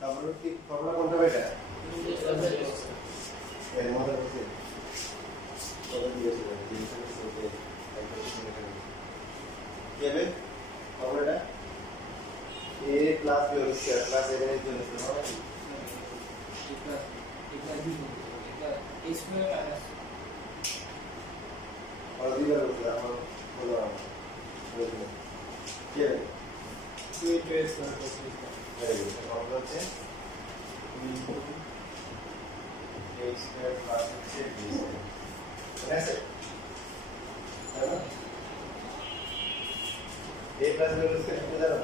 তারপরে কি ফর্মুলা কোনটা বেটা এর মধ্যে আছে কত দিয়েছে ডিভিশন করতে একদম কি হবে ফর্মুলাটা a plus b whole square plus a এর জন্য হবে কি a স্কয়ার আর দিবার হচ্ছে আমার বলো কি হবে 2a square very good formula হচ্ছে a স্কয়ার প্লাস হচ্ছে b স্কয়ার ঠিক আছে তাহলে a plus b whole square কি জানো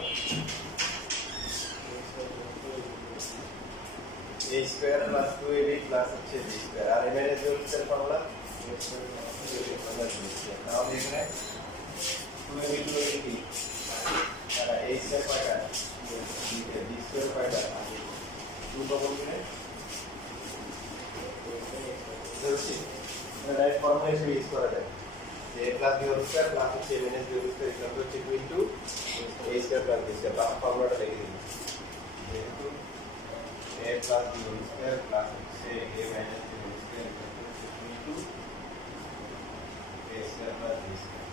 a square plus 2ab plus হচ্ছে b স্কয়ার আর এর এর হোল স্কয়ার ফর্মুলা তাহলে এখানে 2ab 2ab কি আর a স্কয়ার কয়টা b স্কয়ার কয়টা 2 কমন করে ধরছি রাইট ফর্মুলা হিসেবে ইউজ করা যায় a plus b whole square plus হচ্ছে a minus b whole square equal to হচ্ছে 2 into a square plus b square বাকি ফর্মুলাটা লিখে দিন যেহেতু a plus b whole square plus হচ্ছে a minus b whole square equal to 2 into a square plus b square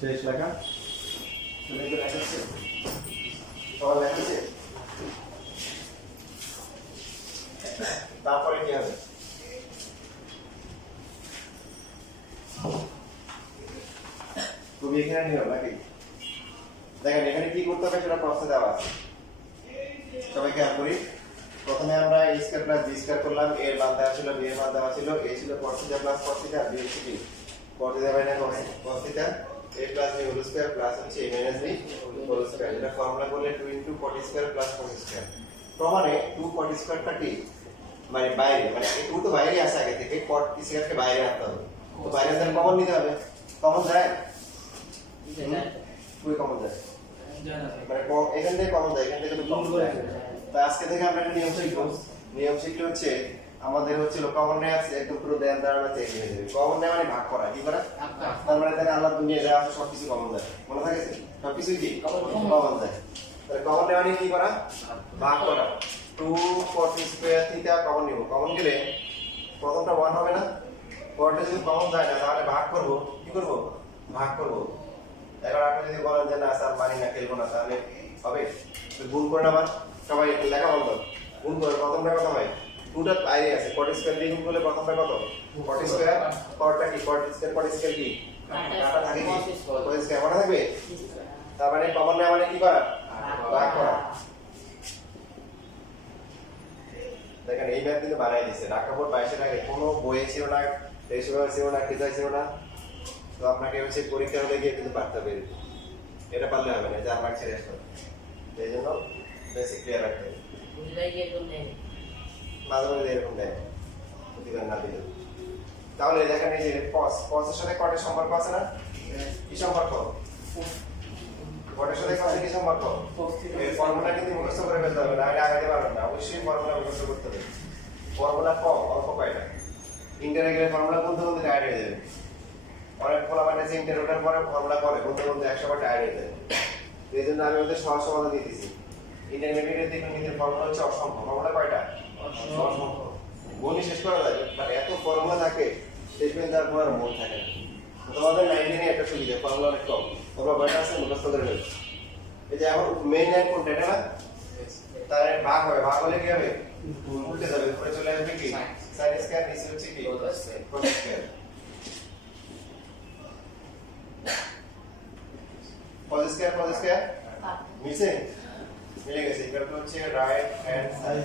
শেষ লেখা তুমি কি লেখা আছে সব লেখা আছে তারপরে কি হবে তুমি এখানে নিও নাকি দেখেন এখানে কি করতে হবে সেটা প্রশ্ন দেওয়া আছে সবাই খেয়াল করি প্রথমে আমরা a square plus b square করলাম a এর মান দেওয়া ছিল b এর মান দেওয়া ছিল a ছিল cos θ প্লাস cos θ b হচ্ছে কি cos θ বাই না cos θ a plus b whole square plus হচ্ছে a minus b whole square এটা ফর্মুলা করলে 2 into cot square plus cos square প্রমাণে 2 cot স্কয়ারটা কি মানে বাইরে মানে এই 2 তো বাইরে আসে আগে থেকে cot স্কয়ারকে বাইরে আনতে হবে তো বাইরে আনতে কমন নিতে হবে কমন যায় তুই কমন যায় মানে এখান থেকে কমন যায় এখান থেকে তো কমন যায় তো আজকে থেকে আমরা একটা নিয়ম শিখলে হচ্ছে আমাদের হচ্ছে কমন নেয় আছে একদম পুরো দেন ধারণা চেঞ্জ হয়ে যাবে কমন নেয় মানে ভাগ করা কি করা তার মানে তাহলে আল্লাহ দুনিয়া যা আছে সবকিছু কমন যায় মনে থাকে সবকিছু কি কমন যায় তাহলে কমন নেওয়া মানে কি করা ভাগ করা 2 cot স্কয়ার থিটা কমন নিব কমন গেলে প্রথমটা 1 হবে না পরটা যদি কমন যায় না তাহলে ভাগ করব কি করব ভাগ করব এবার আপনি যদি বলেন যে না স্যার মানি না খেলবো না তাহলে হবে গুণ করে না সবাই লেখা বন্ধ গুণ করে প্রথমটা কত হয় 2টা বাইরে আছে cot স্কয়ার দিয়ে গুণ করলে প্রথমটা কত cot স্কয়ার cotটা কি cot স্কয়ার কি কাটা থাকে কি cot স্কয়ার মনে থাকবে তার মানে কমন নেওয়া মানে কি করা ভাগ করা দেখেন এই ম্যাথ কিন্তু বানাই দিয়েছে ঢাকা বোর্ড 22 এর আগে কোনো বইয়ে ছিল না রেশিও ছিল না টিচার ছিল না তো আপনাকে হচ্ছে পরীক্ষা হলে গিয়ে কিন্তু পারতে হবে এটা পারলে হবে না 4 মার্ক ছেড়ে আসবে এই জন্য বেসিক ক্লিয়ার রাখতে হবে বুঝলাই কি এরকম নেই মাঝে মাঝে এরকম দেয় প্রতিবার না দিলে তাহলে দেখেন এই যে cos এর সাথে cot এর সম্পর্ক আছে না কি সম্পর্ক ভোটের সাথে কত কি সম্পর্ক এই ফর্মুলা কিন্তু মুখস্থ করে ফেলতে হবে না এটা আগাতে পারবেন না অবশ্যই ফর্মুলা মুখস্থ করতে হবে ফর্মুলা কম অল্প কয়টা ইন্টারে গেলে ফর্মুলা বলতে বলতে টায়ার্ড হয়ে যাবে অনেক ফলা মানে যে ইন্টারভিউটার পরে ফর্মুলা করে বলতে বলতে 100 বার টায়ার্ড হয়ে যাবে এই জন্য আমি ওদের সহজ সমাধান দিতেছি ইন্টারমিডিয়েটের দিকে নিজের ফর্মুলা হচ্ছে অসংখ্য ফর্মুলা কয়টা অসংখ্য গণিত শেষ করা যায় মানে এত ফর্মুলা থাকে শেষ পর্যন্ত আর তোমার মন থাকে না তোমাদের 19 একটা সুবিধা ফর্মুলা অনেক কম তোমরা কয়টা আছে মুখস্থ করে ফেলো এই যে এখন মেইন লাইন কোনটা এটা না তার ভাগ হবে ভাগ হলে কি হবে উল্টে যাবে উপরে চলে আসবে কি sin স্কয়ার নিচে হচ্ছে কি cos স্কয়ার cos স্কয়ার মিলছে মিলে গেছে এটা হচ্ছে রাইট হ্যান্ড সাইড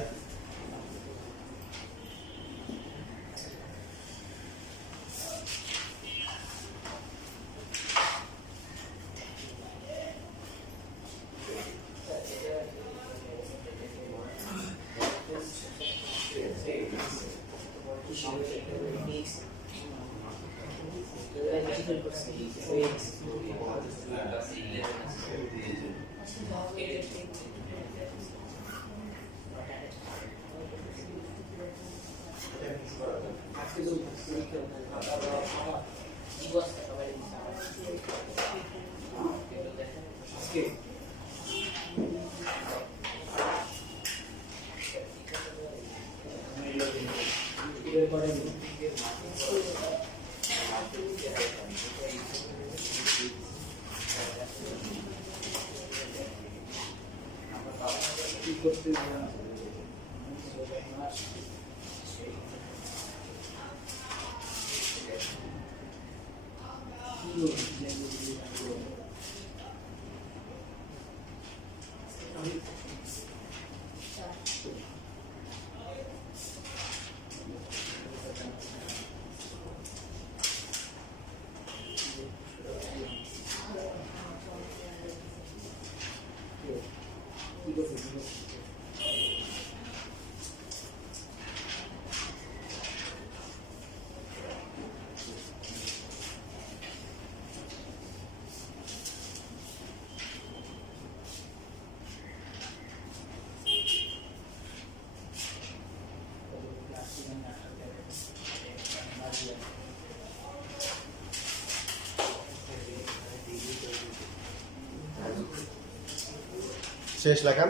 শেষ লেখা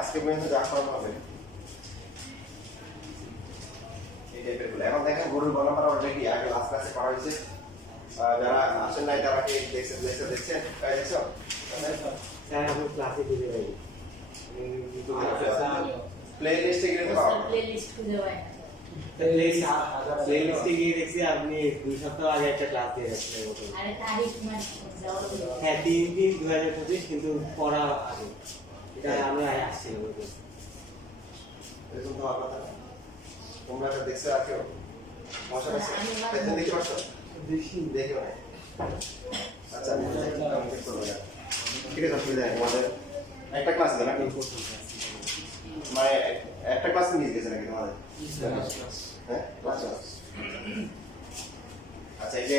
আজকে পর্যন্ত যা করা হবে এই টাইপের গুলো এখন দেখেন গরুর গণনা অলরেডি আগে লাস্ট ক্লাসে করা হয়েছে যারা আসেন নাই তারা কি দেখছেন দেখছো স্যার আমি ক্লাসে খুঁজে পাই প্লেলিস্টে গিয়ে পাবো প্লেলিস্ট খুঁজে পাই না প্লেলিস্টে গিয়ে দেখছি আপনি 2 সপ্তাহ আগে একটা ক্লাস দিয়ে রাখছিলেন আরে তারিখ মানে যাওয়ার হ্যাঁ 3/3/2025 কিন্তু পড়া আগে এটা আমি আসছি না এরকম তো আমার কথা না। তোমরা তো দেখছো আর কেউ মশা আছে দেখতে দেখতে পাচ্ছ দেখি না আচ্ছা আমি চেক করবো না ঠিক আছে অসুবিধা নেই তোমাদের একটা ক্লাস দেন নাকি মানে একটা ক্লাস মিস গেছে নাকি তোমাদের হ্যাঁ ক্লাস আচ্ছা এই যে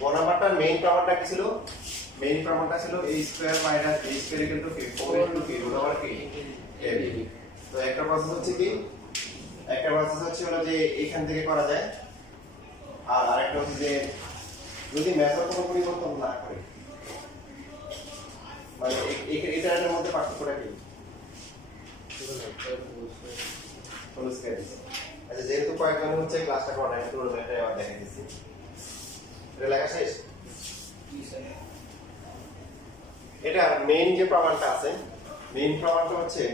বনামাটার মেইন প্রমাণটা কি ছিল মেইন প্রমাণটা ছিল a square minus b square equal to 4 কি রুট ওভার কি a তো একটা প্রসেস হচ্ছে কি একটা প্রসেস হচ্ছে হলো যে এখান থেকে করা যায় আর আরেকটা হচ্ছে যে যদি মেথড কোনো পরিবর্তন না করে মানে এটার মধ্যে পার্থক্যটা কি হোল স্কয়ার আচ্ছা যেহেতু কয়েকজন হচ্ছে ক্লাসটা করা নাই তো এটা আবার দেখে দিচ্ছি এটা লেখা শেষ এটা মেইন যে প্রমাণটা আছে মেইন প্রমাণটা হচ্ছে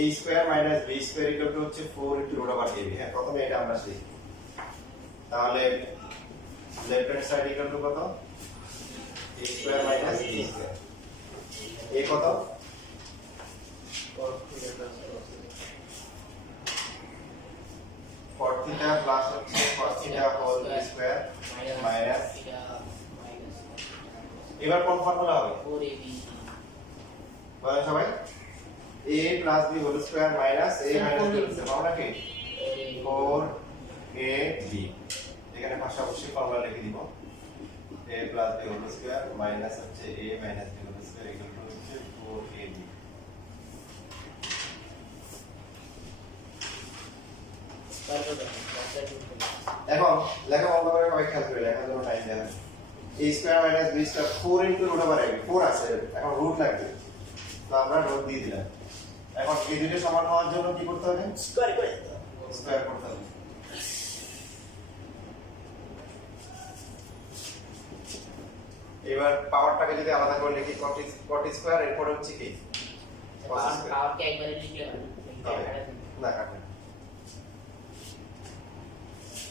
a square minus b square equal to হচ্ছে 4 ইনটু রুট ওভার ab হ্যাঁ প্রথমে এটা আমরা শিখি তাহলে left hand side equal to কত a square minus b square a কত 40 থিটা প্লাস হচ্ছে cos theta whole square minus এবার কোন ফর্মুলা হবে 4ab বলেন সবাই a plus b whole square minus a minus b formula কি 4ab এখানে পাশাপাশি ফর্মুলা লিখে দিব a plus b whole square minus হচ্ছে a minus b whole square equal to হচ্ছে 4ab এখন লেখা বন্ধ করে কয়েক খেয়াল করে লেখার জন্য টাইম দেন a square minus b square 4 into root over a 4 আছে এখন রুট লাগবে তো আমরা রুট দিয়ে দিলাম এখন এই দুটো সমান হওয়ার জন্য কি করতে হবে স্কয়ার করে স্কয়ার করতে হবে এবার পাওয়ারটাকে যদি আলাদা করে লিখি cot স্কয়ার এরপর হচ্ছে কি cos স্কয়ার পাওয়ার কে একবারে লিখলে হবে না কাটে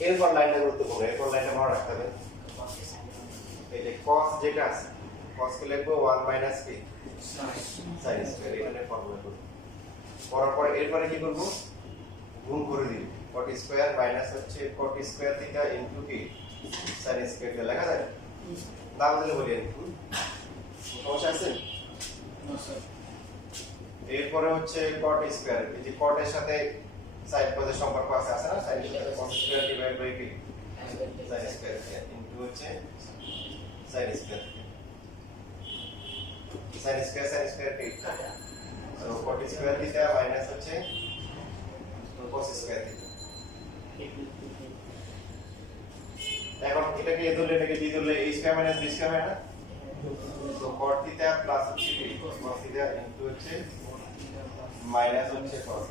এরপর লাইনটা গুরুত্বপূর্ণ এরপর লাইনটা মনে রাখতে হবে এই যে cos যেটা আছে cos কে লিখবো 1 মাইনাস কি sin স্কয়ার এখানে ফর্মুলা করব করার পর এরপরে কি করব গুণ করে দিব cot স্কয়ার মাইনাস হচ্ছে cot স্কয়ার থিটা ইনটু কি sin স্কয়ার কে লেখা যায় নাম দিলে বলি সমস্যা আছে এরপরে হচ্ছে cot স্কয়ার এই যে cot এর সাথে sin পদের সম্পর্ক আছে না sin square cos square divide by কি sin স্কয়ার ইনটু হচ্ছে sin স্কয়ার sin স্কয়ার কি তো cot স্কয়ার থিটা মাইনাস হচ্ছে cos স্কয়ার থিটা এখন এটাকে এ ধরলে এটাকে বি ধরলে a square minus b square হয় না তো cot থিটা প্লাস হচ্ছে কি cos থিটা ইনটু হচ্ছে মাইনাস হচ্ছে cos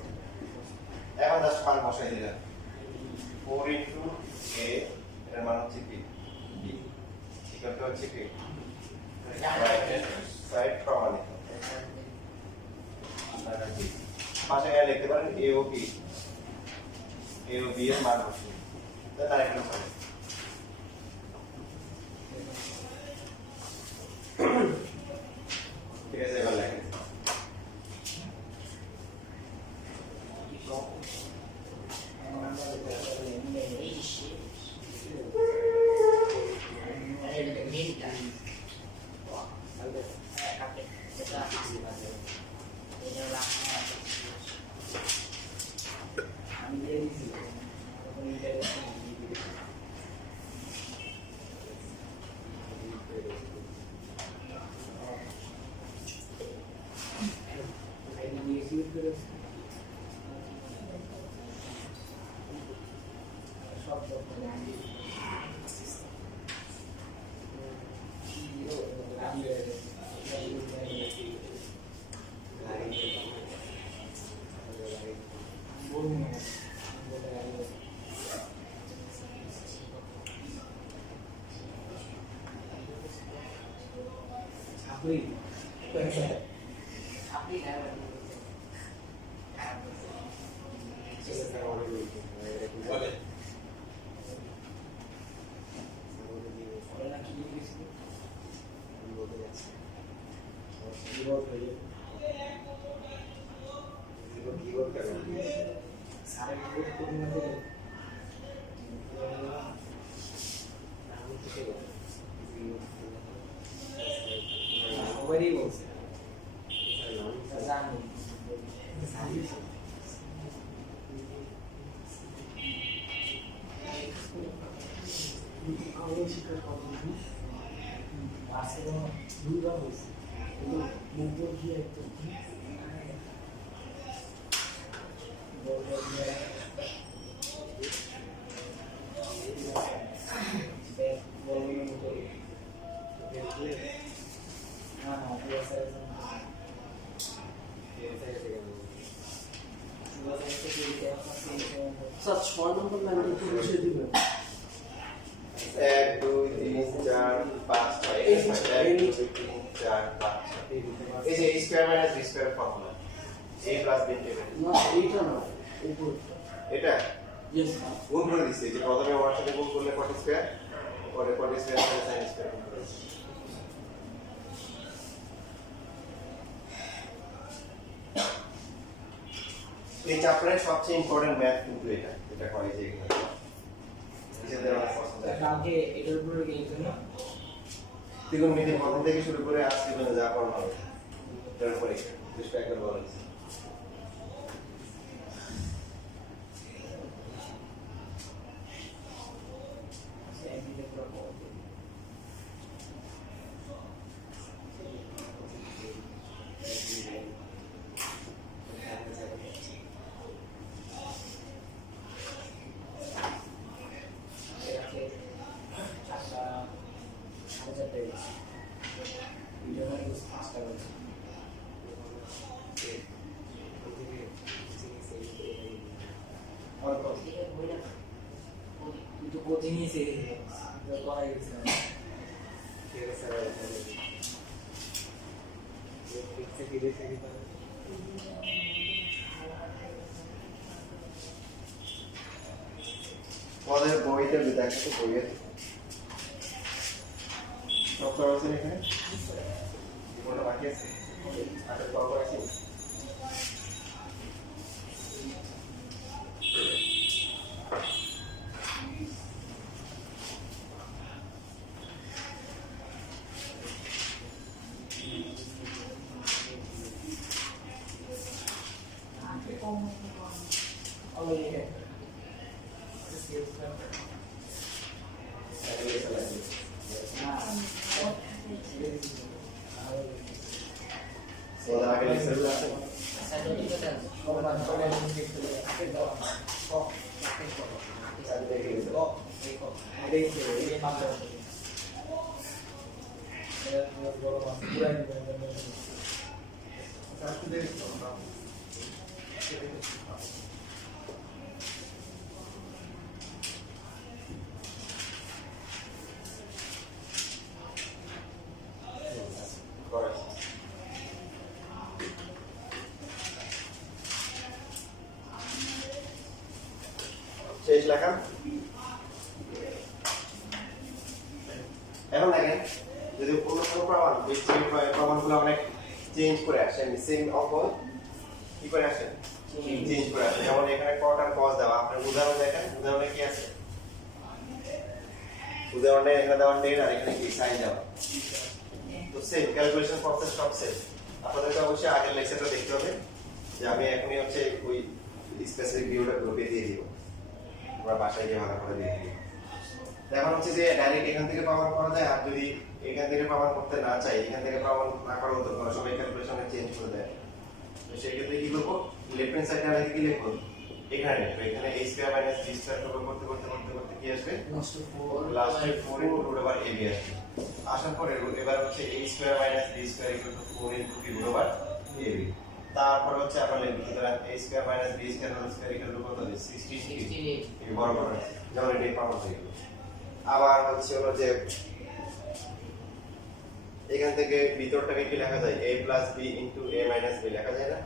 এখন জাস্ট মান বসাই দিলাম 4 ইনটু a এর মান হচ্ছে কি b ইকুয়াল টু হচ্ছে কি সাইড প্রমাণিত পাশে এ লিখতে পারেন a ও b এর মান হচ্ছে তাই এখানে পাবেন ঠিক আছে এবার লেখেন স্যার 6 নম্বর লাইনটা একটু বসে দিবেন 1 2 3 4 5 6 1 2 3 4 5 এই যে a square minus b square formula a plus b table না এইটা না উপর এটা ইয়েস গুণ করে দিছি যে প্রথমে ওর সাথে গুণ করলে cot স্কয়ার পরে cot স্কয়ার সাথে sin স্কয়ার গুণ করে এই চ্যাপ্টারের সবচেয়ে ইম্পর্টেন্ট ম্যাথ কিন্তু এটা হয় যে এখানে নিজেদের অনেক পছন্দ কালকে এটার উপরে গিয়ে না ত্রিকোণমিতির প্রথম থেকে শুরু করে আজকে পর্যন্ত যা পড়ানো হবে এটার উপরে বেশ একবার বলা হয়েছে কোচিংই সেই করা গেছে আমাদের বইতে দেখাতে বইয়ে ডক্টর আছেন এখানে জীবনটা বাকি আছে আগে কল করেছি আগে লেকচারগুলো আছে শেষ লেখা এখন দেখেন যদি কোনো প্রমাণ প্রমাণগুলো অনেক চেঞ্জ করে আসেন সেম অঙ্ক কি করে আসেন চেঞ্জ করে আসেন যেমন এখানে কট আর কস দেওয়া আপনার উদাহরণ দেখেন উদাহরণে কি আছে উদাহরণে এখানে দেওয়া টেন আর এখানে কি সাইন দেওয়া তো সেম ক্যালকুলেশন প্রসেস সব সেম আপনাদেরকে অবশ্যই আগের লেকচারটা দেখতে হবে যে আমি এখনই হচ্ছে ওই স্পেসিফিক ভিউটা গ্রুপে দিয়ে দিব আমরা বাসায় গিয়ে ভালো করে দিয়ে দিব এখন হচ্ছে যে ডাইরেক্ট এখান থেকে প্রমাণ করা যায় আর যদি এখান থেকে প্রমাণ করতে না চাই এখান থেকে প্রমাণ না করা হতো কোনো সময় ক্যালকুলেশনে চেঞ্জ করে দেয় তো সেই ক্ষেত্রে কি করবো লেফট হ্যান্ড সাইডে আমি কি লিখবো এখানে লিখবো এখানে a square minus b square করতে করতে করতে করতে কি আসবে লাস্টে 4 ইনটু রুট ওভার ab আসবে আসার পরে এবার হচ্ছে a square minus b square equal to 4 into b root over ab তারপর হচ্ছে আমরা লিখব সুতরাং a square minus b square whole square equal to কত হবে 60 এই বড় করে যেমন এটাই পাবো আবার হচ্ছে হলো যে এখান থেকে ভিতরটাকে কি লেখা যায় a plus b into a minus b লেখা যায় না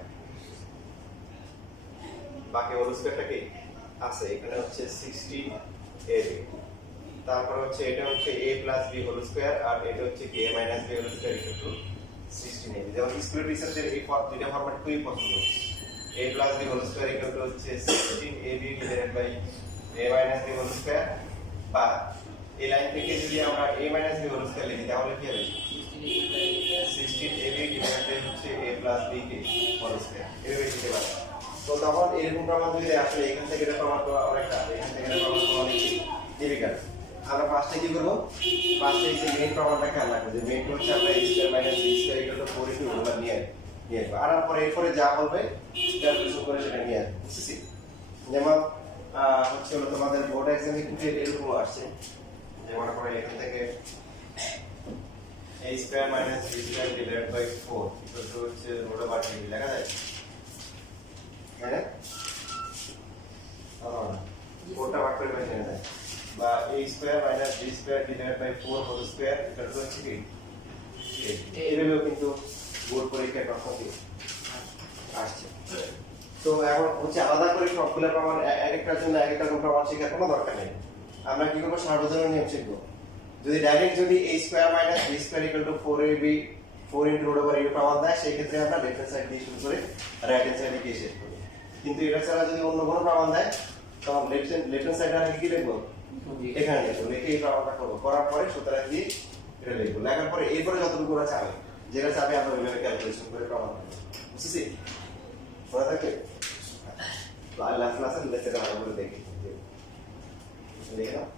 বাকি হোল স্কয়ারটা কি আছে এখানে হচ্ছে 60 ab তারপর হচ্ছে এটা হচ্ছে a plus b whole square আর এটা হচ্ছে কি a minus b whole square equal to 16 ab যেমন স্কুলের রিসার্চের এই দুইটা ফরম্যাট খুবই পছন্দ a plus b whole square equal to হচ্ছে 16 ab divided by a minus b whole square বা এই লাইন থেকে যদি আমরা a minus b whole square লিখি তাহলে কি হবে 16 ab ডিভাইডেড বাই হচ্ছে a প্লাস b কে হোল স্কয়ার এভাবে লিখতে পারি তো তখন এরকম প্রমাণ যদি আসলে এখান থেকে এটা প্রমাণ করা অনেকটা এখান থেকে এটা প্রমাণ করা অনেক ডিফিকাল্ট আমরা ফার্স্টে কি করব ফার্স্টে এই যে মেইন প্রমাণটা খেয়াল রাখবো যে মেইন হচ্ছে আমরা a square minus b square equal to 4 into root নিয়ে আসবো আর পরে এরপরে যা বলবে ক্যালকুলেশন করে সেটা নিয়ে আসবো বুঝছিস যেমন হচ্ছে হলো তোমাদের বোর্ড এক্সামে কিন্তু এরকম আসছে যে মনে করো এখান থেকে a square minus b square divided by 4 equal to হচ্ছে রুট ওভার b লেখা যায় মানে ওটা ভাগ করে বের করে দেয় বা a square minus b square divided by 4 whole square equal to হচ্ছে কি এইভাবেও কিন্তু বোর্ড পরীক্ষায় প্রশ্ন আসছে তো এখন হচ্ছে আলাদা করে সবগুলো প্রমাণ একটার জন্য এক একটা প্রমাণ শেখার কোনো দরকার নেই আমরা কি করব সার্বজনীন নিয়ম শিখব যদি ডাইরেক্ট যদি a square minus b square equal to 4ab 4 into root over a প্রমাণ দেয় সেই ক্ষেত্রে আমরা লেফট হ্যান্ড সাইড দিয়ে শুরু করে রাইট হ্যান্ড সাইডে গিয়ে শেষ করব কিন্তু এটা ছাড়া যদি অন্য কোনো প্রমাণ দেয় তখন লেফট হ্যান্ড সাইডে আমি কি লিখবো এখানে লিখবো, লিখে এই প্রমাণটা করবো, করার পরে সুতরাং দিয়ে এটা লিখবো, লেখার পরে এরপরে যতটুকু ওরা চাবে যেটা চাবে আমরা ওইভাবে ক্যালকুলেশন করে প্রমাণ করবো। বুঝছি মনে থাকবে? লাস্ট ক্লাসে লেখাটা ভালো করে দেখি দেখে নাও।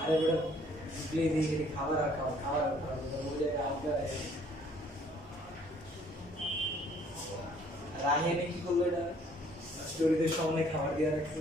আরে বড় প্লে দিয়ে খাবার খাবার বলে আমরা রাহিয়ানে কি করলো এটা স্টোরিতে সামনে খাবার দিয়ে রাখছে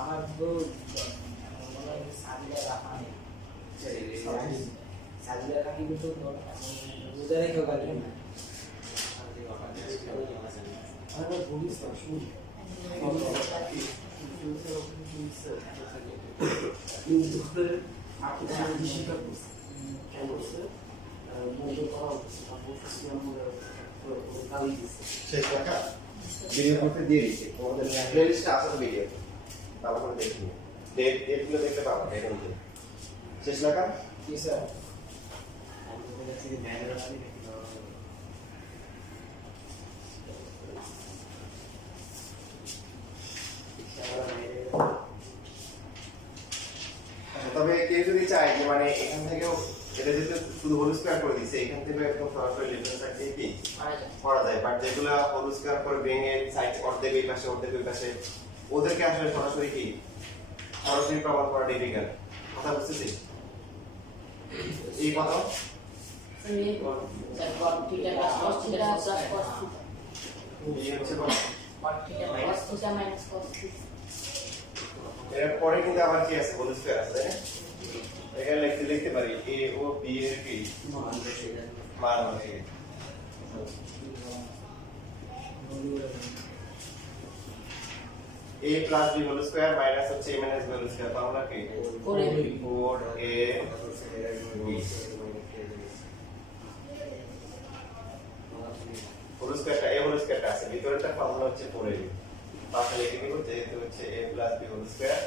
আমার তো সাজিয়ে রাখা নেই সাজিয়ে রাখি কিন্তু রোজা রেখে গেল আরে পুলিশ তো শুন কিন্তু আপনি শিক্ষা করছেন কেন করছে মনে করা হচ্ছে না বলতেছি আমরা গালি দিচ্ছে শেষ লেখা ভিডিও করতে দিয়ে দিচ্ছি তোমাদের প্লেলিস্টে আছে তো ভিডিও তারপর করে দেখি ডেটগুলো দেখতে পাবো ডেট অনুযায়ী শেষ লেখা কি স্যার তবে কেউ যদি চায় যে মানে এখান থেকেও এটা যেহেতু শুধু হোল স্কয়ার করে দিচ্ছে এখান থেকে একদম সরাসরি লেফট সাইড দিয়ে কি পড়া যায় বাট যেগুলো হোল স্কয়ার করে ভেঙে সাইড অর্ধেক এই পাশে অর্ধেক ওই পাশে ওদেরকে আসলে সরাসরি কি সরাসরি প্রমাণ করা ডিফিকাল্ট কথা বুঝতেছি এই কথা এই হচ্ছে এরপরে কিন্তু আবার কি আছে হোল স্কয়ার আছে তাই না এখানে লিখতে পারি a ও b এর কি মান হবে a plus b whole square minus হচ্ছে a minus b whole square তাহলে কি 4a b whole square টা a আছে ভিতরেরটা ফর্মুলা হচ্ছে 4ab পাশে লিখে দিব যেহেতু হচ্ছে a plus b whole square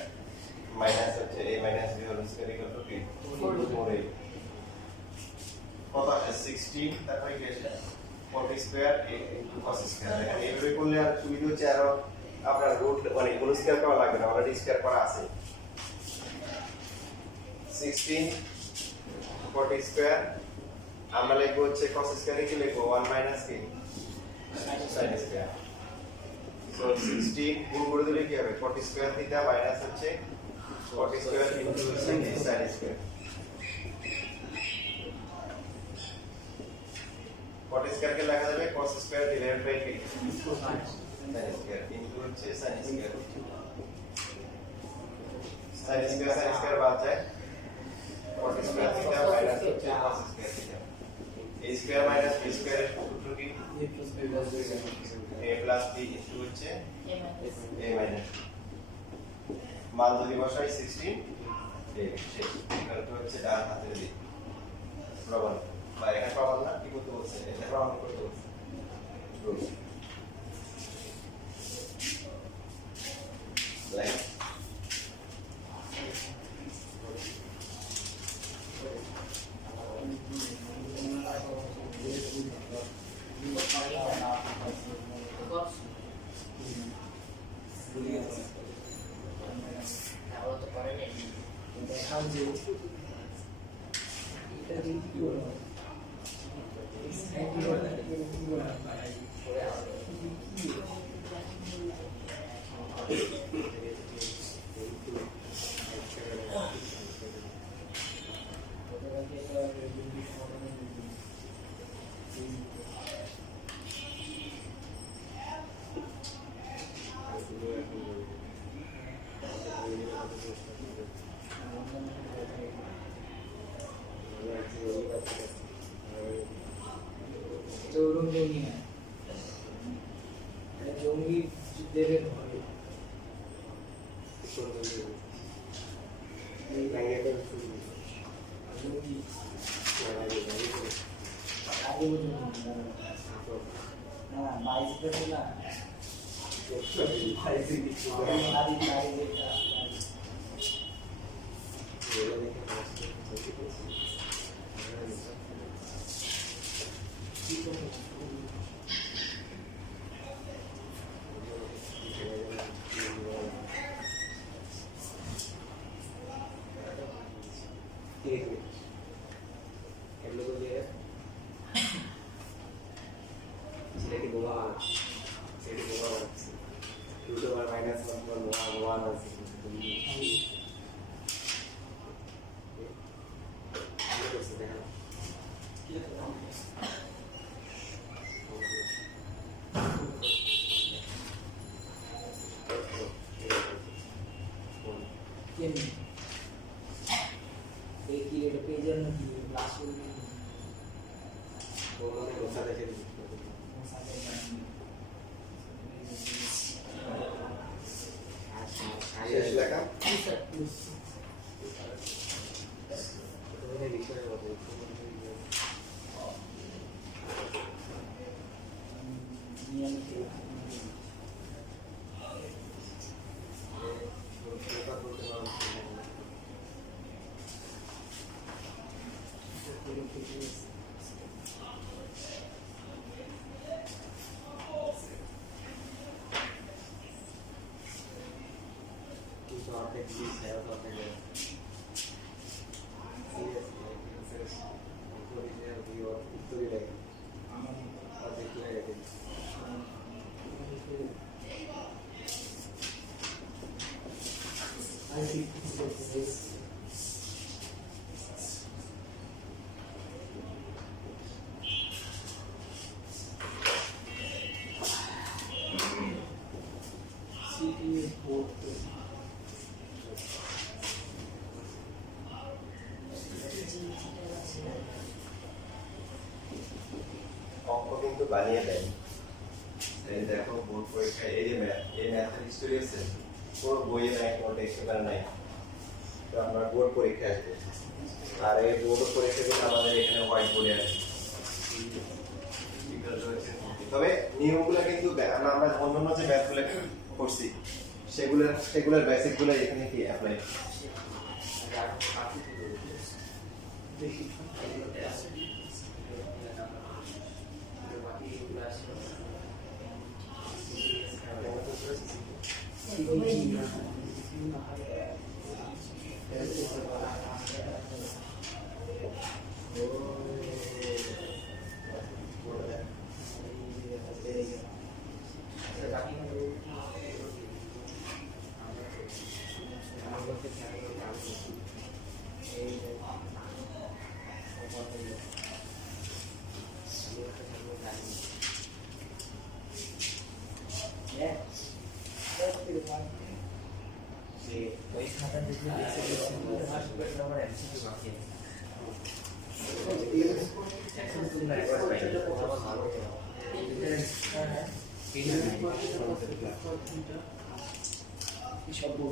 minus হচ্ছে a minus b whole square equal to কি 4ab কত আসে 16 তারপরে কি আসে 40 স্কয়ার ইনটু cos স্কয়ার এখন এইভাবে করলে আর সুবিধা হচ্ছে আরো আপনার রুট মানে হোল স্কয়ার করা লাগবে না অলরেডি স্কয়ার করা আছে 16 40 স্কয়ার আমরা লিখবো হচ্ছে cos স্কয়ারে কি লিখবো 1 মাইনাস কি sin স্কয়ার সো 16 গুণ করে দিলে কি হবে 40 স্কয়ার থিটা মাইনাস হচ্ছে 40 square into sin square 40 square কে লেখা যাবে cos স্কয়ার ডিভাইডেড বাই কি sin স্কয়ার ইনটু হচ্ছে sin স্কয়ার sin স্কয়ার বাদ যায় 40 স্কয়ার থিটা মাইনাস হচ্ছে cos square theta a square minus b square এর সূত্র কি a প্লাস b ইনটু হচ্ছে a মাইনাস মান যদি বসাই 16 এই শেষ এটা হচ্ছে ডান হাতের দিক প্রমাণ বা এখানে প্রমাণ না কি করতে বলছে এটা প্রমাণ করতে বলছে লাইক তাহলে তো করে নেই দেখাও যে এটা দিয়ে কি বলা হয় জঙ্গি দেবের ভয় জঙ্গি আগে না বাইসিকেল না দেখি এটা পেজের নাকি ক্লাস করবি শেষ লেখা অঙ্ক কিন্তু বানিয়ে দেন এই দেখো বোর্ড পরীক্ষায় এই যে ম্যাথ এই ম্যাথের হিস্টোরি আছে কোন বইয়ে নাই কোন টেক্সটে নাই তো আমরা বোর্ড পরীক্ষায় আসবে আর এই বোর্ড পরীক্ষা কিন্তু আমাদের এখানে হোয়াইট বোর্ডে আছে তবে নিয়মগুলো কিন্তু আমরা অন্যান্য যে ম্যাথগুলো করছি সেগুলোর বেসিকগুলো এখানে কি অ্যাপ্লাই দেখি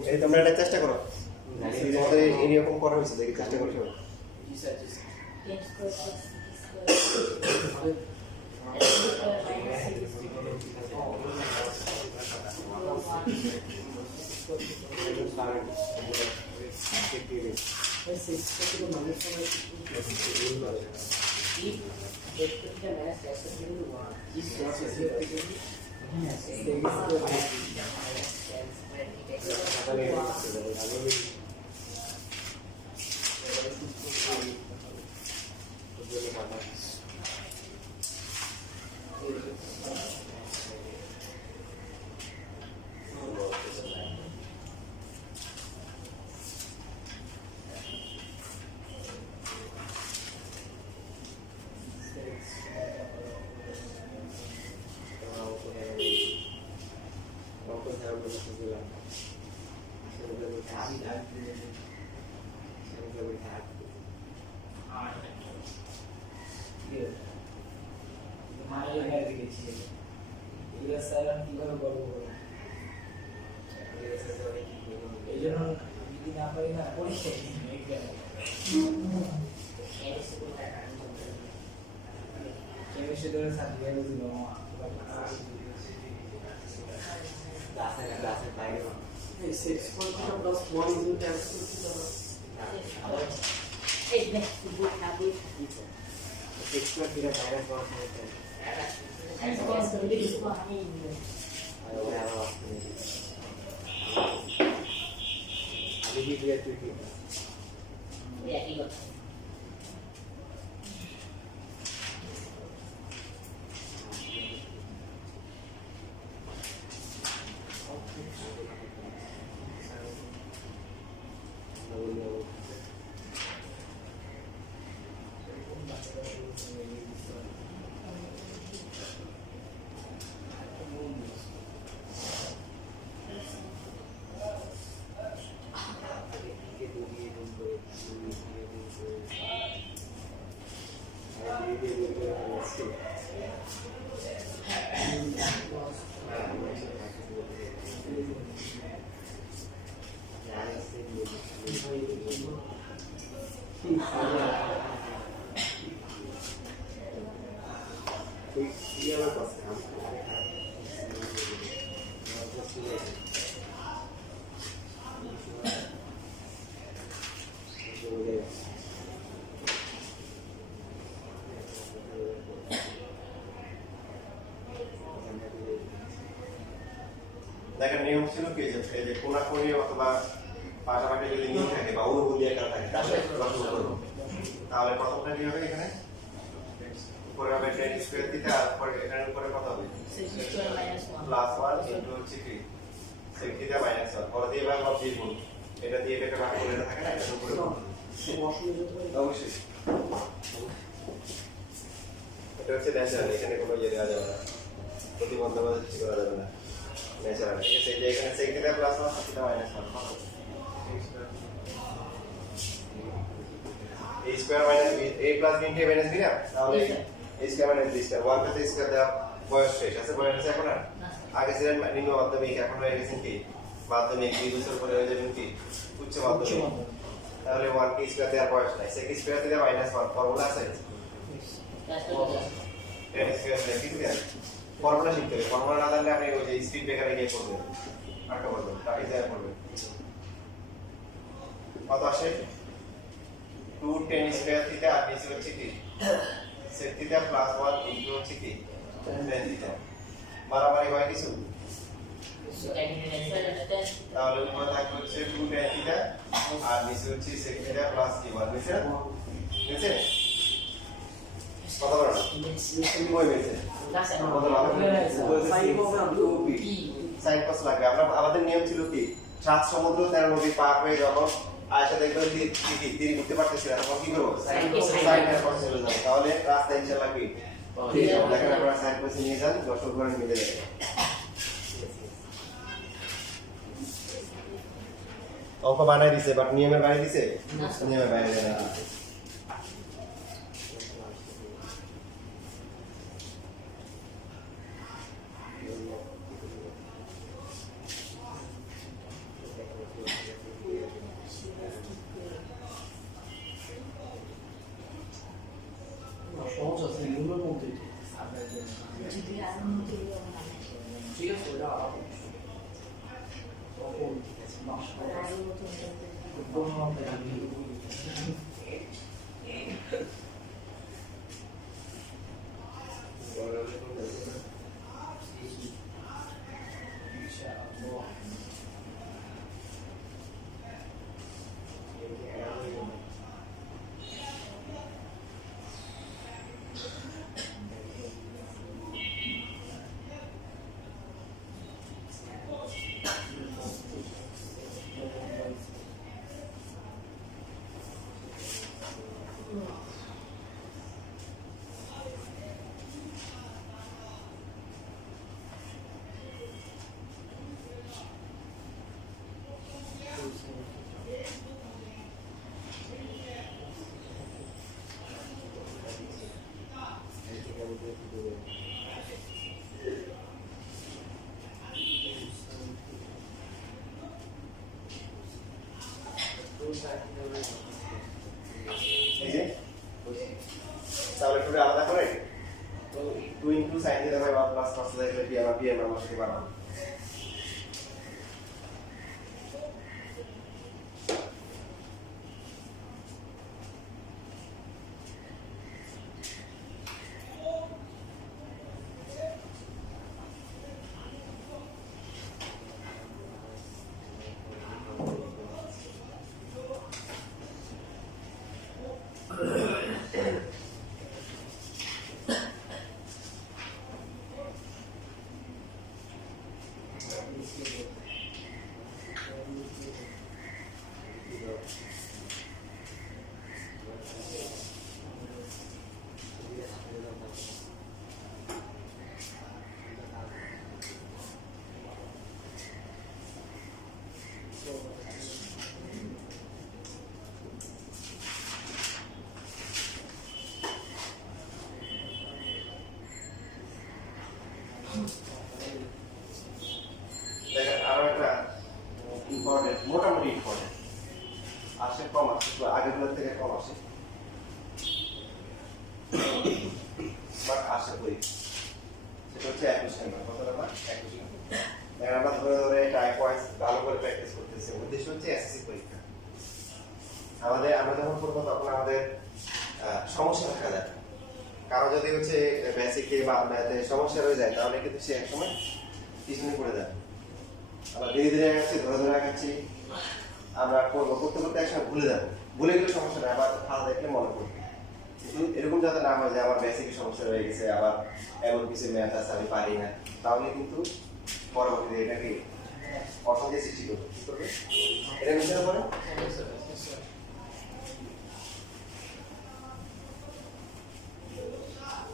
এই তোমরা এটা চেষ্টা করো তোমাদের এরকম করা হয়েছে দেখি চেষ্টা করো সবাই Ten square plus six square. X square minus eight next to book have it. And was the biggest one in yeah, he got দেখেন নিয়ম ছিল কি যে এই যে কোণাকোণি অথবা পাশাপাশি যদি মিল থাকে বা অনুভূতি আকার থাকে তাহলে লসাগু করব তাহলে প্রথমটা কি হবে এখানে উপরে হবে tan স্কয়ার থিটা আর পরে এখানে উপরে কত হবে six square minus one. Plus 1 into হচ্ছে কি sec থিটা মাইনাস 1 পরে দিয়ে ভাগ হবে গুণ এটা দিয়ে এটাকে ভাগ করে এটা থাকে না এটা উপরে অবশ্যই এটা হচ্ছে ন্যাচারাল এখানে কোনো ইয়ে দেওয়া যাবে না প্রতিবন্ধকতা সৃষ্টি করা যাবে না ন্যাচারাল ঠিক আছে যে এখানে sec theta plus 1 sec theta minus 1 a square minus b a plus b K minus b না তাহলে a square minus b square 1 plus a square দেওয়া বয়স শেষ আছে বয়স আছে এখন আর আগে ছিলেন নিম্ন মাধ্যমিক এখন হয়ে গেছেন কি মাধ্যমিক 2 বছর পরে হয়ে যাবেন কি উচ্চ মাধ্যমিক তাহলে 1 কে স্কয়ার দেওয়ার বয়স নাই sec square theta minus 1 formula আছে that's tan square sec theta formula শিখতে হবে, ফর্মুলা না জানলে আপনি ওই যে স্পিড ব্রেকারে গিয়ে পড়বেন, আটকা পড়বেন, ট্রাফিক জ্যামে পড়বেন। কত আসে 2 10 স্কয়ার থিটা আর নিচে হচ্ছে কি sec থিটা প্লাস 1 ইনটু হচ্ছে কি tan থিটা। মারামারি হয় কিছু, So can you answer that? তাহলে উপরে থাকবে হচ্ছে 2 tan থিটা আর নিচে হচ্ছে sec থিটা প্লাস কি 1 নিচে নিচে কত বড় কই নিচে That's it. কত লাভ সাইন কস লাগবে। আমরা আমাদের নিয়ম ছিল কি 7 সমুদ্র 13 নদী পার হয়ে যখন আয়সা দেখবেন তীর করতে পারতেছি না তখন কি করবো সাইন কস চলে যাবে, তাহলে রাস্তা ইনশাআল্লাহ কি দেখেন আপনারা সাইন কস নিয়ে যান দর্শক করে মিলে যাবে। অঙ্ক বানাই দিছে বাট নিয়মের বাইরে দিছে, নিয়মের বাইরে জানা দিছে। সহজ আছে এগুলোর মধ্যে যদি আরো নতুন ঠিক আছে ওটা তখন আরো নতুন এই যে তাহলে পুরো আলাদা করে তো 2 into sin theta by 1 plus cos theta এগুলো কি আমরা পি এর মান বসাতে পারবো। দেখেন আরো একটা ইম্পর্টেন্ট, মোটামুটি ইম্পর্টেন্ট আসে, কম আসে, একটু আগেগুলোর থেকে কম আসে বাট আসে বই, সেটা হচ্ছে অ্যাকুয়েশন। কত টাকা অ্যাকুয়েশন? দেখেন আমরা ধরে ধরে টাইপ ওয়াইজ ভালো করে প্র্যাকটিস করতেছি, উদ্দেশ্য হচ্ছে এসএসসি পরীক্ষা। আমরা যখন করবো তখন আমাদের সমস্যা দেখা যায়, কারো যদি হচ্ছে বেসিকে বা ম্যাথে সমস্যা রয়ে যায় তাহলে কিন্তু সে একসময় পিছনে পড়ে যায়। আমরা ধীরে ধীরে আগাচ্ছি, ধরে ধরে আগাচ্ছি, আমরা করবো, করতে করতে একসময় ভুলে যাবো, ভুলে গেলে সমস্যা নেই, আবার খাওয়া দেখলে মনে পড়বে। কিন্তু এরকম যাতে না হয় যে আমার বেসিকে সমস্যা রয়ে গেছে, আবার এমন কিছু ম্যাথ আছে আমি পারি না, তাহলে কিন্তু পরবর্তীতে এটাকে অসংখ্য সৃষ্টি করবে। কি করবে এটা বুঝতে পারে?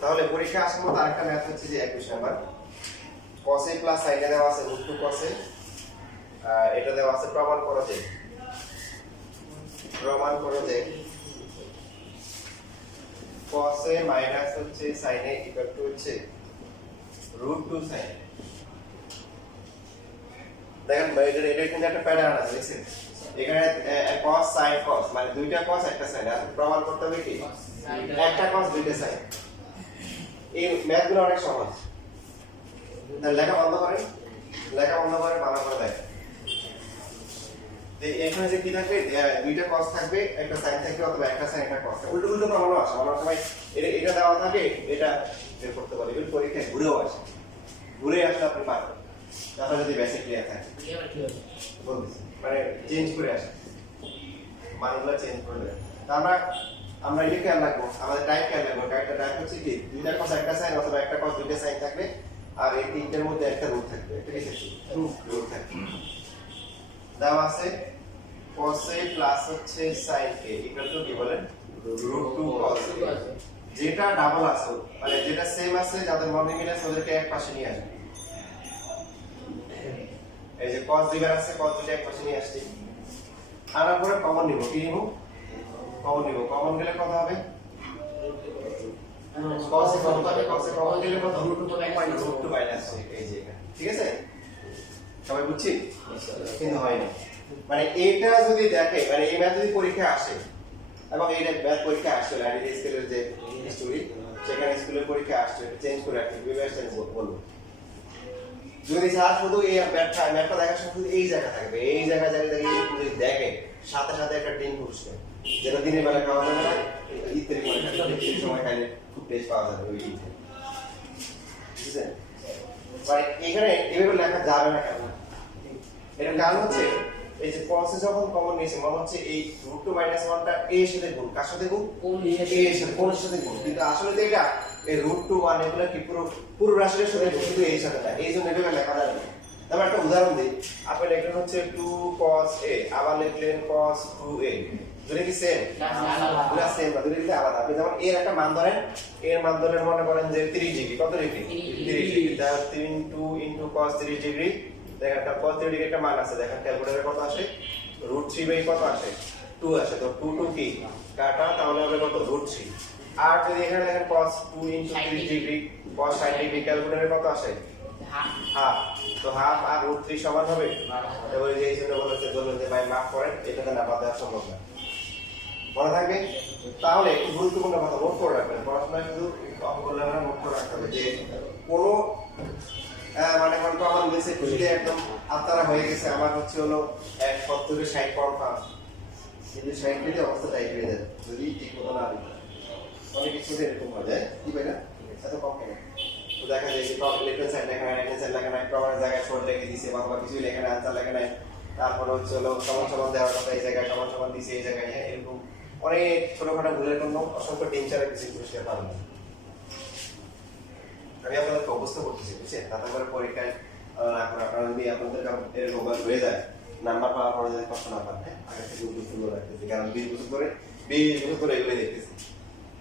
তাহলে পরীক্ষা আসার মতো আরেকটা ম্যাথ হচ্ছে যে 21 number cos a plus sin a দেওয়া আছে √2 cos a, এটা দেওয়া আছে প্রমাণ করো যে cos a মাইনাস হচ্ছে sin a ইকুয়াল টু হচ্ছে √2 sin a। দেখেন এটা কিন্তু একটা প্যাটার্ন আছে, দেখছেন এখানে cos sin cos মানে দুইটা cos একটা sin, আর প্রমাণ করতে হবে কি একটা cos দুইটা sin। এই ম্যাথগুলো অনেক সহজ, তাহলে লেখা বন্ধ করেন, লেখা বন্ধ করে ভালো করে দেখেন। এখানে যে কি থাকবে, দুইটা cos থাকবে, একটা sin থাকবে, অথবা একটা sin একটা cos। উল্টো উল্টো প্রমাণও আসে, অনেক সময় এটা দেওয়া থাকে, এটা বের করতে পারি, এগুলো পরীক্ষায় ঘুরেও আসে, ঘুরে আসলে আপনি পারবেন আপনার যদি বেসিক ক্লিয়ার থাকে। বলতেছি মানে চেঞ্জ করে আসে, মানগুলো চেঞ্জ করে দেয়। আমরা এটা খেয়াল রাখবো, আমাদের টাইপ খেয়াল রাখবো। একটা টাইপ হচ্ছে কি, দুইটা cos একটা sin, অথবা একটা cos দুইটা sin থাকবে, আর এই তিনটার মধ্যে একটা রুট থাকবে, একটা কি থাকবে, রুট থাকবে। দেওয়া আছে cos a প্লাস হচ্ছে sin a ইকুয়াল টু কি বলেন, √2 cos a। যেটা ডাবল আছে মানে যেটা সেম আছে, যাদের মর্নিং আছে ওদেরকে এক পাশে নিয়ে আসবে। এই যে cos দুইবার আছে, cos দুইটা এক পাশে নিয়ে আসছি। আনার পরে কমন নিব, কি নিব, কমন নিব। কমন গেলে কত হবে, cos a কমন হবে, cos a কমন গেলে কত, √2 মাইনাস এই যে এখানে। ঠিক আছে, সবাই বুঝছি? কিন্তু হয় না, মানে এটা যদি দেখে, মানে এই ম্যাথ যদি পরীক্ষায় আসে, এবং এই ম্যাথ পরীক্ষায় আসছে লাইব্রেরি স্কেলের যে স্টোরি, সেখানে স্কুলের পরীক্ষায় আসছে, চেঞ্জ করে রাখি, বিভাগ চেঞ্জ বলবো। যদি স্যার শুধু এই ম্যাথটা দেখার সময় শুধু এই জায়গা থাকবে, এই জায়গা যদি দেখে, সাথে সাথে একটা ডিম পুষবে, যেটা দিনের বেলা খাওয়া যাবে না, ইত্যাদি সময় খাইলে খুব টেস্ট পাওয়া যাবে ওই ইতে। ঠিক আছে, মানে এখানে এভাবে লেখা যাবে না কেন, এর কারণ হচ্ছে এই যে cos যখন কমন নিয়েছে, মনে হচ্ছে এই √2 - 1টা a এর সাথে গুণ, কার সাথে গুণ, a এর সাথে, কোন সাথে গুণ, কিন্তু আসলে তো এটা এই √2 1 এগুলো কি পুরো রাশির সাথে গুণ, শুধু এই সাথে না, এই জন্য এটা লেখা যাবে না। তবে একটা উদাহরণ দিই, আপনি লিখলেন হচ্ছে 2 cos a, আবার লিখলেন cos 2a, দুটো কি সেম, দুটো সেম না, দুটো কিন্তু আলাদা। আপনি যেমন এর একটা মান ধরেন, এর মান ধরেন মনে করেন যে 30 ডিগ্রি, কত ডিগ্রি, 30 ডিগ্রি, তাহলে 3 cos 30 ডিগ্রি। দেখেন একটা cos 30 ডিগ্রি একটা মান আছে, দেখেন ক্যালকুলেটরে কত আসে, √3 কত আসে, 2 আসে। তো 2 কি কাটা, তাহলে হবে কত, √3। আর যদি এখানে দেখেন cos 2 * 30 ডিগ্রি, cos 60 ডিগ্রি, ক্যালকুলেটরে কত আসে, হাফ। তো হাফ আর √3 সমান হবে। তাহলে এই জন্য বলবেন যে ভাই মাফ করেন, এটাতে না বাদ দেওয়া সম্ভব না, মনে থাকবে। তাহলে একটু গুরুত্বপূর্ণ কথা নোট করে রাখবেন, পড়াশোনায় শুধু অঙ্ক করলে আমরা নোট করে রাখতে হবে যে কোনো মানে কোন আমার লিখেছে খুঁজে একদম আত্মারা হয়ে গেছে, আমার হচ্ছে হলো 70 থেকে 60 কনফার্ম, কিন্তু 60 দিতে অবস্থা টাইট হয়ে যায় যদি ঠিক মতো না দিই। অনেক কিছু এরকম হয়ে যায়, কি ভাই না, এত কম কেন। তো দেখা যায় যে লেফট সাইড লেখা নাই, রাইট সাইড লেখা নাই, প্রমাণের জায়গায় শর্ট লিখে দিয়েছে, বা কিছুই লেখা নাই, আনসার লেখা নাই। তারপর হচ্ছে হলো সমান সমান দেওয়ার কথা, এই জায়গায় সমান সমান দিয়েছে, এই জায়গায়, হ্যাঁ, এরকম অনেক ছোটখাটো ভুলের জন্য অসংখ্য টিচারের কিছু পুরস্কার পাবেন। আমি আপনাদেরকে অবস্থা করতেছি, বুঝছেন, তাতে করে পরীক্ষায় না করে আপনারা যদি আপনাদের এরকম হয়ে যায়, নাম্বার পাওয়ার পরে যদি কষ্ট না পান, হ্যাঁ, আগে থেকে উদ্যোগ রাখতেছি, কারণ 20 বছর ধরে এগুলো দেখতেছি।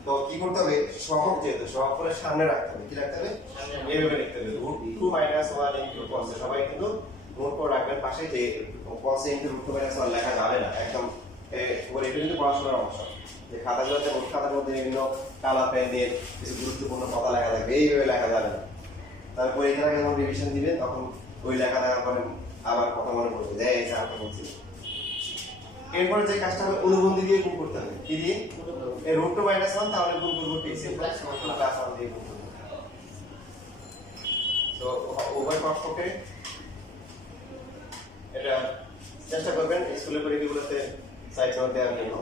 তো কি করতে হবে, সহগ যেহেতু সহগ করে সামনে রাখতে হবে, কি রাখতে হবে, এইভাবে লিখতে হবে, √2 - 1 * cos। সবাই কিন্তু নোট করে রাখবেন পাশে, যে cos * √2 - 1 লেখা যাবে না একদম। এটা কিন্তু পড়াশোনার অংশ, যে খাতাগুলোতে নোট খাতার মধ্যে বিভিন্ন কালার পেন দিয়ে কিছু গুরুত্বপূর্ণ কথা লেখা থাকবে, এইভাবে লেখা যাবে না। তারপরে এখানে যখন রিভিশন দিবেন, তখন ওই লেখা দেখার পরে আবার কথা মনে পড়বে যে এই স্যারটা বলছি। এরপরে যে কাজটা হবে, অনুবন্ধী দিয়ে গুণ করতে হবে, কি দিয়ে, এই √2 - 1, তাহলে গুণ করব পিসি প্লাস +1 দিয়ে গুণ করব। তো উভয় পক্ষকে এটা চেষ্টা করবেন স্কুলের পরীক্ষাগুলোতে সাইড নোট দেওয়ার জন্য।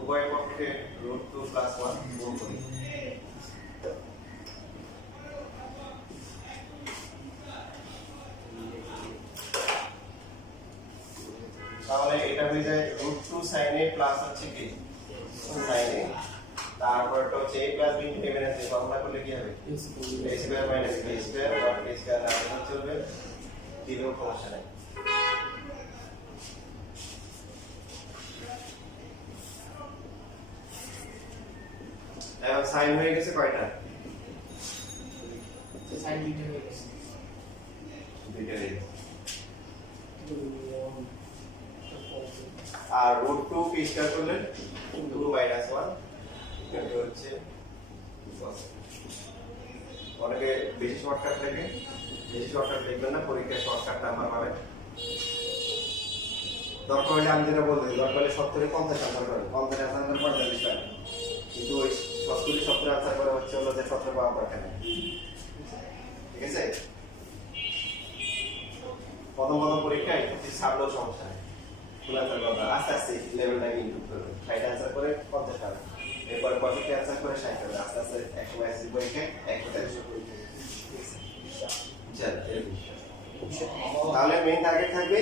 উভয় পক্ষকে √2 + 1 গুণ করি। তাহলে এটা হয়ে যায় √2 sin a প্লাস হচ্ছে কি sin a, তারপর এটা হচ্ছে a + b * a - a, formula করলে কি হবে, a² - b² বা a² না হলে চলবে, দিলেও সমস্যা নাই। এখন sin হয়ে গেছে কয়টা, sin দুইটা হয়ে গেছে, দুইটা হয়ে গেছে। আর √2 কি স্কয়ার করলেন, 2 - 1 এটা হচ্ছে cos। অনেকে বেশি শর্টকাট লেখে, বেশি শর্টকাট লিখবেন না, পরীক্ষায় শর্টকাট নাম্বার পাবেন। দরকার হলে আমি যেটা বলবো, দরকার হলে 70 এ 50 আনসার করেন, 50 আনসার 45 পাবেন। কিন্তু ওই 70 আনসার করে হচ্ছে হলো যে 17 পাওয়ার দরকার নেই। ঠিক আছে, প্রথম পরীক্ষায় সামলেও সমস্যা নেই, ফুল আনসার করবে, আস্তে আস্তে লেভেলটাকে ইমপ্রুভ করবে। 60 আনসার করে 50 পাবে, এরপরে 65 আনসার করে 60 পাবে, আস্তে আস্তে 100 এসএসসি পরীক্ষায় 140 পরীক্ষায়। তাহলে মেইন টার্গেট থাকবে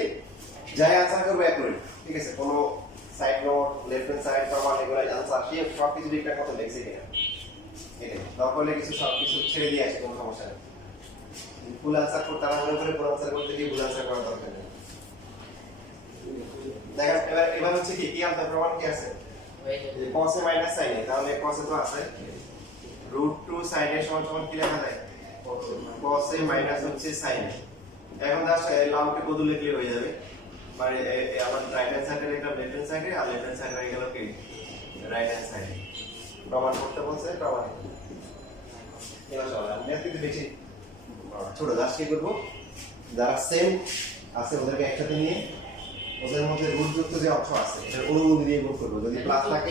যাই আনসার করবে অ্যাকুরেট। ঠিক আছে, কোনো side note, left hand side, কমান এগুলো আনসার সে সবকিছু ঠিকঠাক মতো লিখছে কিনা, এটাই দরকার হলে কিছু সবকিছু ছেড়ে দিয়ে আসে, কোনো সমস্যা নেই। ফুল আনসার করতে তারা মনে করে ফুল আনসার করতে গিয়ে ভুল আনসার করার দরকার নেই। দেখেন এবার হচ্ছে কি আনসার প্রমাণ কি আছে, যে cos এ মাইনাস sin এ, তাহলে cos এ তো আছে √2 sin এ সমান কি লেখা যায়, cos এ মাইনাস হচ্ছে sin এ। এখন জাস্ট লাউকে বদলে লিখলে হয়ে যাবে, মানে আমার রাইট হ্যান্ড সাইডে লিখলাম লেফট হ্যান্ড সাইডে, আর লেফট হ্যান্ড সাইডে হয়ে গেল কি রাইট হ্যান্ড সাইডে। প্রমাণ করতে বলছে, প্রমাণ এবার চলো আমি কিন্তু বেশি ছোট জাস্ট কি করবো, যারা সেম আছে ওদেরকে একসাথে নিয়ে ওদের মধ্যে রুট যুক্ত যে অংশ আছে এটা অনুমতি দিয়ে গুণ করবো, যদি প্লাস থাকে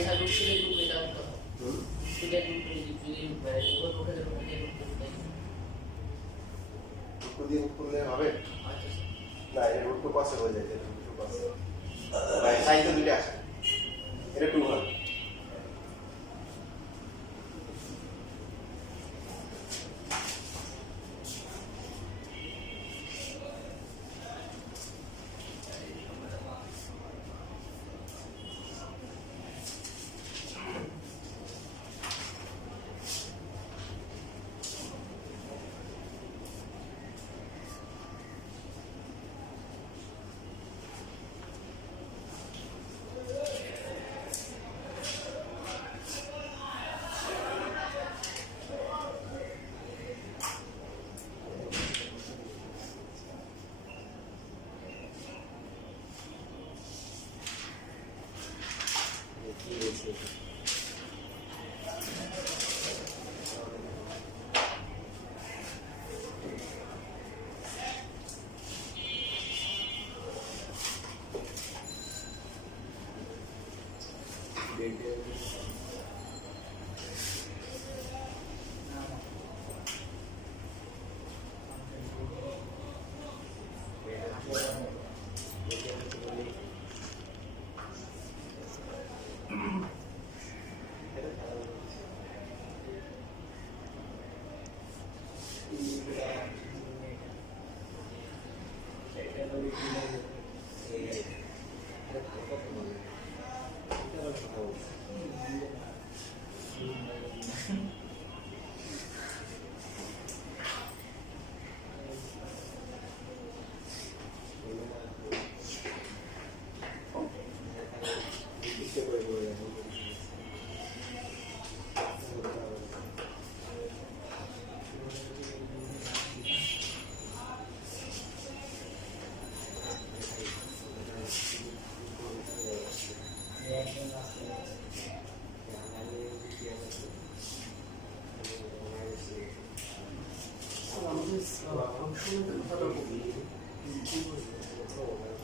রুট দিয়ে গুণ করলে হবে না, এটা রুট টু কসে হয়ে যায়, রুট টু কসে সাইন তো দুটো আসে, এটা 2 হয়।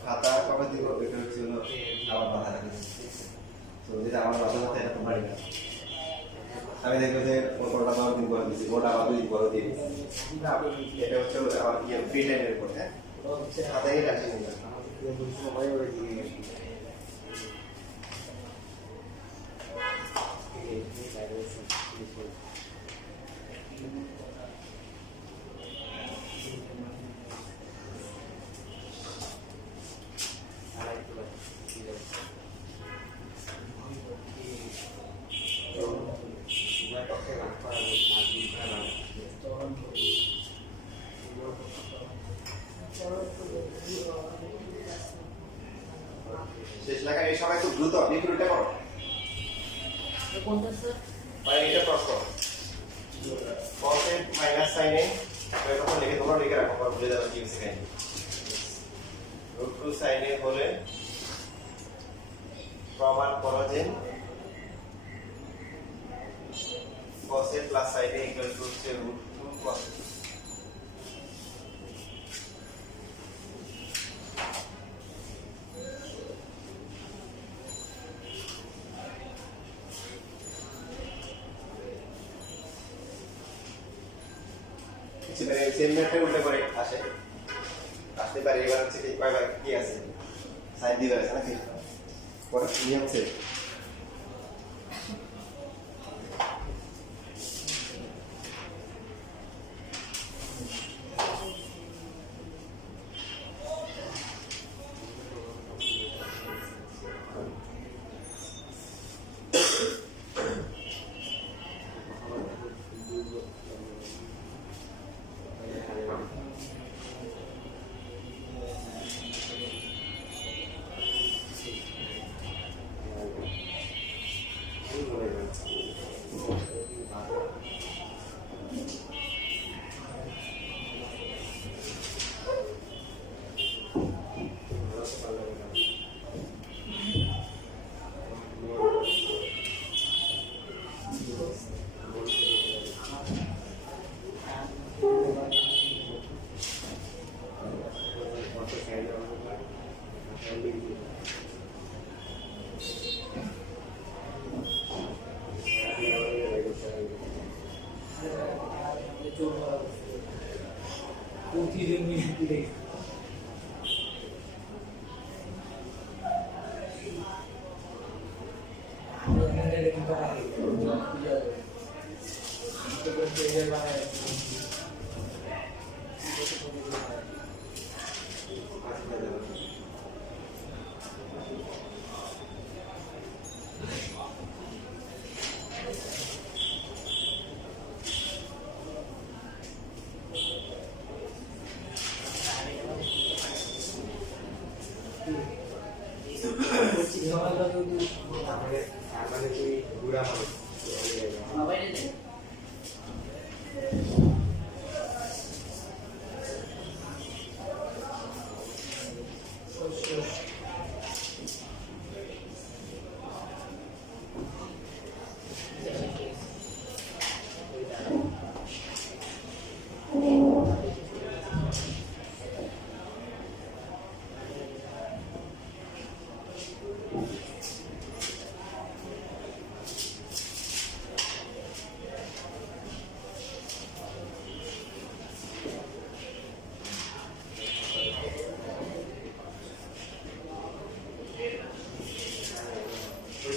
খাতা কবে দিব এটা হচ্ছে হলো আমার মাথা রাখবে, তো যেটা আমার মাথা মাথায় এটা তোমারই না, আমি দেখবো যে ওটা আমার দিন পরে দিচ্ছি, ওটা আবার 2 দিন পরে দিয়ে দিচ্ছি, এটা হচ্ছে আমার ফ্রি টাইমের উপর। হ্যাঁ, খাতায় রাখি না শেষ লেখা। এই সময় খুব দ্রুত বিপরীতটা করো, কোনটা স্যার? মানে এটা প্রশ্ন cos এ মাইনাস sin এ তখন লিখে তোমরা লিখে রাখো, পর ভুলে যাবে কি সেকেন্ড। √2 sin এ হলে প্রমাণ করো যে cos A plus sin A equal to হচ্ছে √2 cos এ। সেম ম্যাথের উল্টে করে আসতে পারে। এবার হচ্ছে কি কয়বার কি আছে সাইন দিবার আছে নাকি পরে নিয়ম হচ্ছে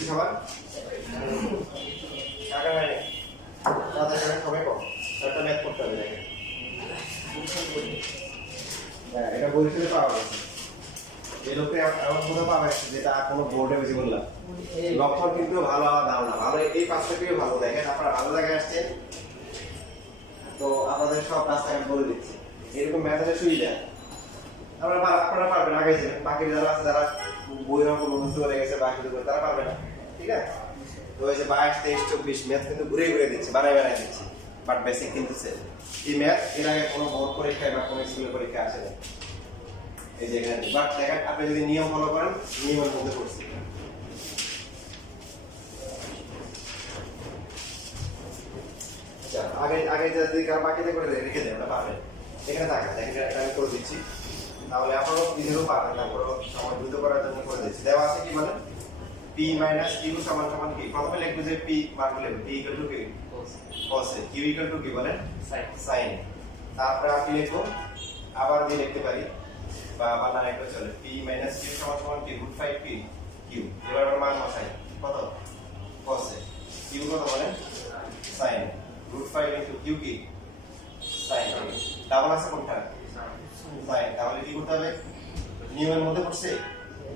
সবার টাকা নাই তাদের সঙ্গে সবাই কম একটা ম্যাথ করতে হবে দেখেন হ্যাঁ এটা বই থেকে পাওয়া গেছে এই লোকটা এমন কোনো পাওয়া গেছে যেটা কোনো বোর্ডে বেশি বললাম লক্ষণ কিন্তু ভালো হওয়ার ধারণা ভালো এই পাঁচটা থেকে ভালো দেখেন আপনারা ভালো জায়গায় আসছেন তো আপনাদের সব রাস্তাঘাট বলে দিচ্ছি এরকম ম্যাথের সুবিধা আপনারা পারবেন আগে যাবেন বাকি যারা আছে যারা বইয়ের অঙ্ক মুখস্থ করে গেছে বাকি তারা পারবে না ঠিক আছে তো এই যে 22 23 24 ম্যাথ কিন্তু ঘুরে ঘুরে দিচ্ছে বানাই দিচ্ছে বাট বেসিক কিন্তু সেম এই ম্যাথ এর আগে কোনো বোর্ড পরীক্ষায় বা কোনো স্কুলের পরীক্ষায় আসে না এই যে এখানে বাট দেখেন আপনি যদি নিয়ম ফলো করেন নিয়মের মধ্যে পড়ছি আচ্ছা আগে যদি বাকিতে করে রেখে দেন ওটা পারবেন এখানে থাকা দেখেন এটা আমি করে দিচ্ছি তাহলে আপনারা নিজেরও পারবেন না বড় সময় দ্রুত করার জন্য করে দিচ্ছি দেওয়া আছে কি মানে p minus q সমান সমান কি প্রথমে লিখব যে p মান লিখব p equal to q cos q equal to কি বলেন sin তারপর আপনি লিখব আবার দিয়ে লিখতে পারি বা বানান একটা চলে p minus q সমান সমান কি √5 p q এবার আমরা মান বসাই কত cos q কত বলেন sin √5 into q কি sin ডাবল আছে কোনটা sin তাহলে কি করতে হবে নিয়মের মধ্যে পড়ছে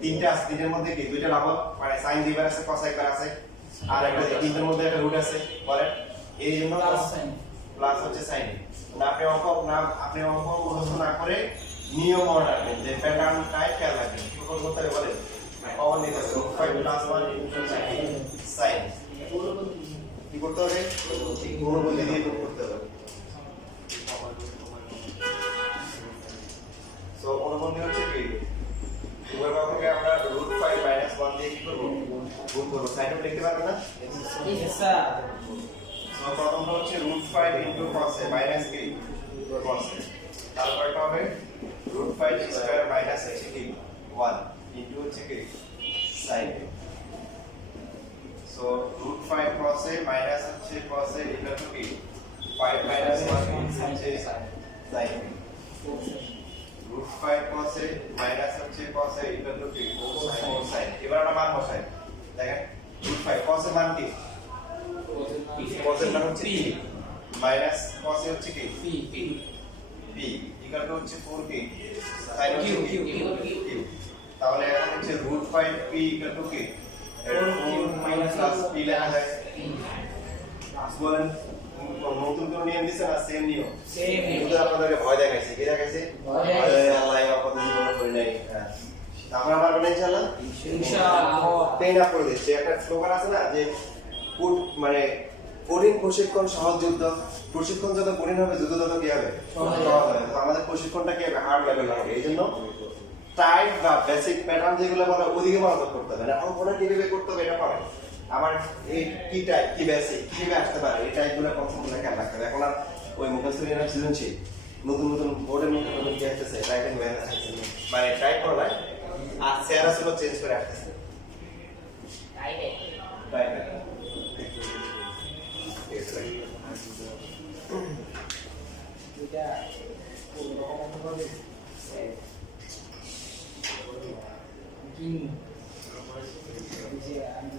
তিনটা আছে তিনের মধ্যে কি দুইটা ডাবল মানে sin দিবার আছে cos একবার আছে আর একটা তিনের মধ্যে একটা রুট আছে বলেন এই জন্য প্লাস হচ্ছে sin না আপনি অঙ্ক মুখস্থ না করে নিয়ম মনে রাখবেন যে প্যাটার্ন টাইপ খেয়াল রাখবেন কি করতে হবে বলেন কমন নিতে হবে 5 প্লাস 1 ইনটু sin কি করতে হবে গুণবন্ধী দিয়ে গুণ করতে হবে সো গুণবন্ধী হচ্ছে কি এবার আমরা √5 - 1 দিয়ে কি করব গুণ করব সাইডে লিখতে পারবেন না यस স্যার সো প্রথমটা হচ্ছে √5 * cos মাইনাস কি cos তারপরটা হবে √5 স্কয়ার মাইনাস হচ্ছে কি 1 ইনটু হচ্ছে কি sin সো √5 cos মাইনাস হচ্ছে cos ইকুয়াল টু কি 5 - 1 হচ্ছে sin √5 cos a মাইনাস হচ্ছে cos a ইকুয়াল টু কি sin এবার আমরা মান বসাই দেখেন √5 cos a মান কি cos এর মান হচ্ছে p মাইনাস cos a হচ্ছে কি p ইকুয়াল টু হচ্ছে 4 কি sin হচ্ছে q তাহলে এখন হচ্ছে √5 p ইকুয়াল টু কি 4 মাইনাস প্লাস p লেখা যায় বলেন নতুন কোন নিয়ম দিছে না সেম নিয়ম কিন্তু আপনাদেরকে ভয় দেখাইছে কি দেখাইছে আল্লাহ এই পদ্ধতি কোনো করে নাই আমরা আবার বলেন ইনশাআল্লাহ টেন আপ করে দিচ্ছি একটা স্লোগান আছে না যে মানে কঠিন প্রশিক্ষণ সহজ যুদ্ধ প্রশিক্ষণ যত কঠিন হবে যুদ্ধ তত কি হবে সহজ হবে তো আমাদের প্রশিক্ষণটা কি হবে হার্ড লেভেল হবে এইজন্য টাইপ বা বেসিক প্যাটার্ন যেগুলো বলা ওদিকে মনোযোগ করতে হবে না অঙ্কটা কিভাবে করতে হবে এটা পাবে আমার এই কি টাইপ কি বেসিক কিভাবে আসতে পারে এই টাইপগুলো কনসেপ্টগুলো খেয়াল রাখতে হবে এখন আর ওই মুখস্থ নিয়ে সৃজনশীল নতুন নতুন বোর্ডের মধ্যে নতুন কি আসতেছে রাইটিং ম্যাথ আসতেছে মানে টাইপ করা লাগে আর সেরাস গুলো চেঞ্জ করে আসতেছে টাইপ এটা কোন রকম ভাবে কি যে আমি